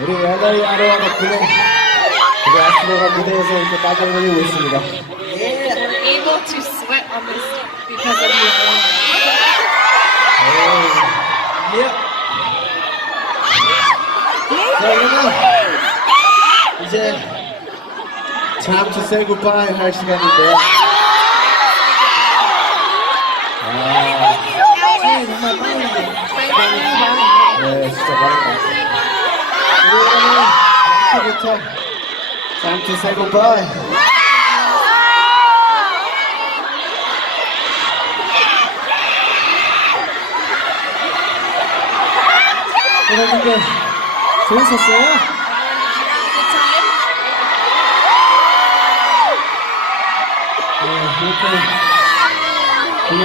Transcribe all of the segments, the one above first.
우리 LA 아로하 덕분에 우리 아스로가 무대에서 이렇게 빠져 흘리고 있습니다. We're able to sweat on this because of you. 예. 자, 그러면 이제 time to say goodbye 할 시간인데요. 아, 네, 정말 빠르네요. 네, 진짜. 우리는 이제부터 time to say goodbye. 여러분들 재밌었어요? 네, 이렇게 되게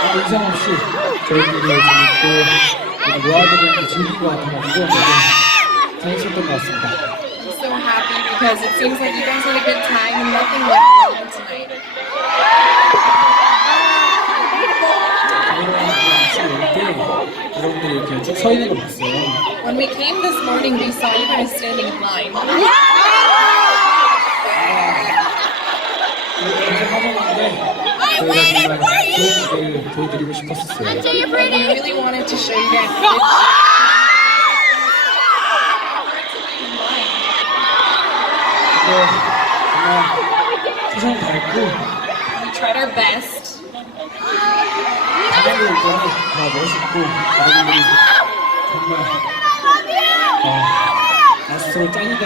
아무 이상 없이 저희들이 재밌고 노아들은 즐긴 것 같아가지고 Thanks for the lesson. I'm so happy because it seems like you guys had a good time and nothing went wrong tonight. When we came this morning, we saw you guys standing in line. I waited for you! Until you're pretty! I really wanted to show you guys. a good 근데 정말 최선을 다했고 We tried our best. 가장들 일단은 다 멋있고 여러분들이 정말 어, 아스트로 짱이다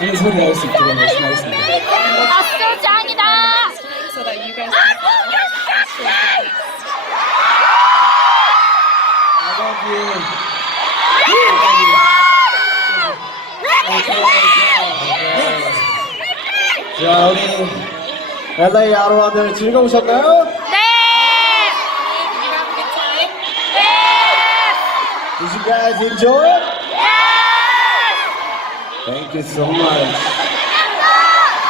이런 소리 나올 수 있도록 열심히 하겠습니다. 아스트로 짱이다! so that you guys can show the best. I love you. I love you. 자, 우리 LA 아로하들 즐거우셨나요? 네! Did you have a good time? Did you guys enjoy it? Thank you so much.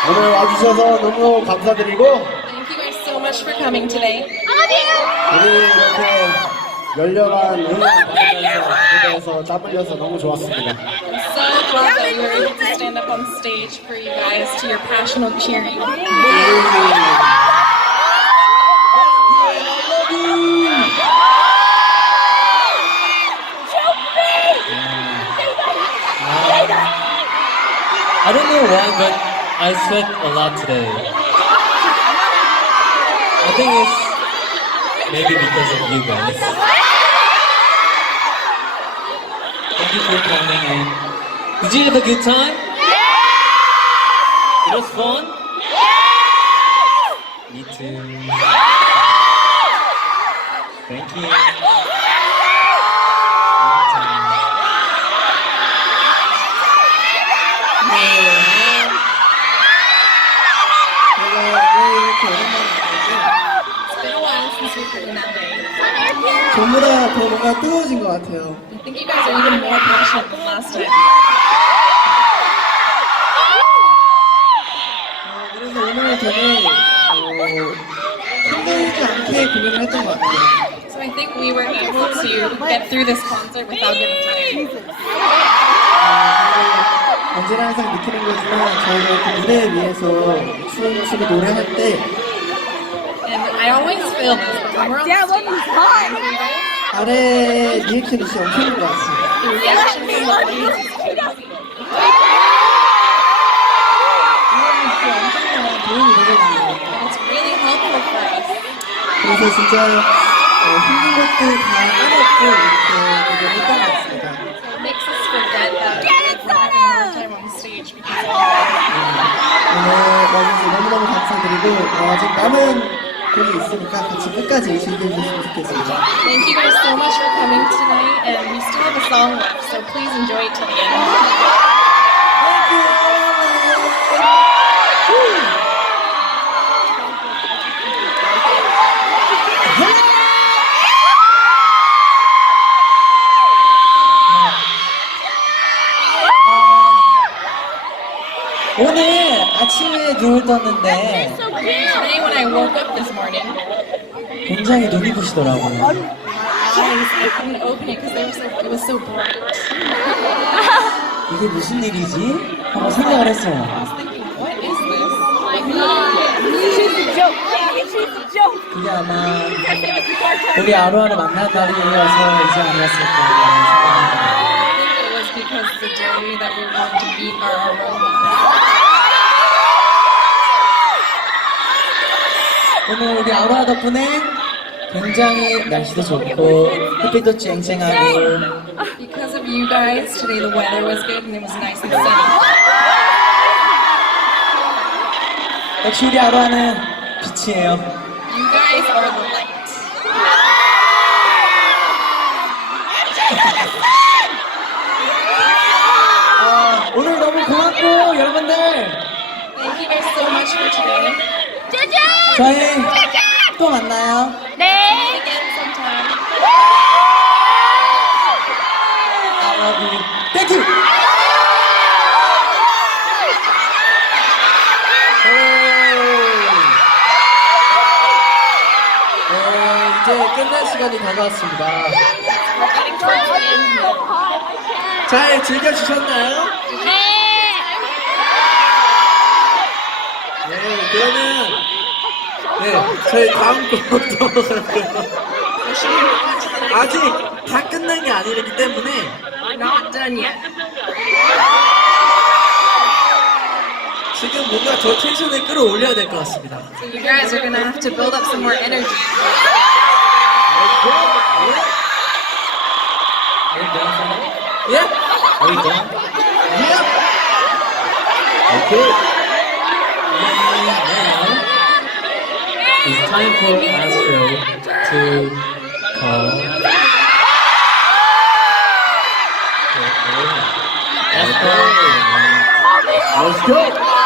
오늘 와주셔서 너무 감사드리고 Thank you guys so much for coming today. 우리 이렇게 열렬한 응원 받으면서 무대에서 땀 흘려서 너무 좋았습니다. So glad that we were able to stand up on stage for you guys to your passionate cheering. I don't know why, but I sweat a lot today. I think it's maybe because of you guys. Thank you for coming in. Did you have a good time? It was fun? Me too. Thank you. 제가 왜 이렇게 오랜만에 It's been a while since we've been in LA. 전보다 더 뭔가 뜨거워진 것 같아요. I think you guys are even more passionate than last time. 어, 그래서 오늘 되게 어, 힘들지 않게 공연을 했던 것 같아요. So I think we were able to get through this concert without getting tired. 언제나 항상 느끼는 거지만 저희가 이렇게 무대 위에서 춤을 추고 노래할 때 And I always feel this, but when we're on stage, 아래 리액션이 진짜 엄청난 것 같습니다. 그래서 진짜 어, 힘든 것들 다 까먹고 이렇게 무대를 했던 것 같습니다. 오늘 와주셔서 너무너무 감사드리고 어, 아직 남은 곡이 있으니까 같이 끝까지 즐겨주셨으면 좋겠습니다. Thank you guys so much for coming tonight, and we still have a song left, so please enjoy it to the end. 오늘 아침에 눈을 떴는데 when I woke up this morning, 굉장히 눈이 부시더라고요. I couldn't open it because they were so it was so bright. 이게 무슨 일이지? 하고 생각을 했어요. What is this? 그게 아마 우리 아로아를 만날 날이어서 이제 아니었을까. I think it was because the day that we were 오늘 우리 아로아 덕분에 굉장히 날씨도 좋고 햇빛도 쨍쨍하고 Because of you guys, today the weather was good and it was nice and sunny. 역시 우리 아로아는 빛이에요. You guys are the light. 아, 오늘 너무 고맙고 여러분들 Thank you guys so much for today. 저희 또 만나요. 네. Again sometime. I love you. Thank you. 어, 이제 끝날 시간이 다가왔습니다. 잘 즐겨주셨나요? 네. 네, 그러면 네, 저희 다음 곡 넘어갈게요. 아직 다 끝난 게 아니기 때문에 Not done yet. 지금 뭔가 더 텐션을 끌어올려야 될 것 같습니다. So you guys are gonna have to build up some more energy. 예? Are we done? 예? Okay. Time for Astro to call. Go. Let's go.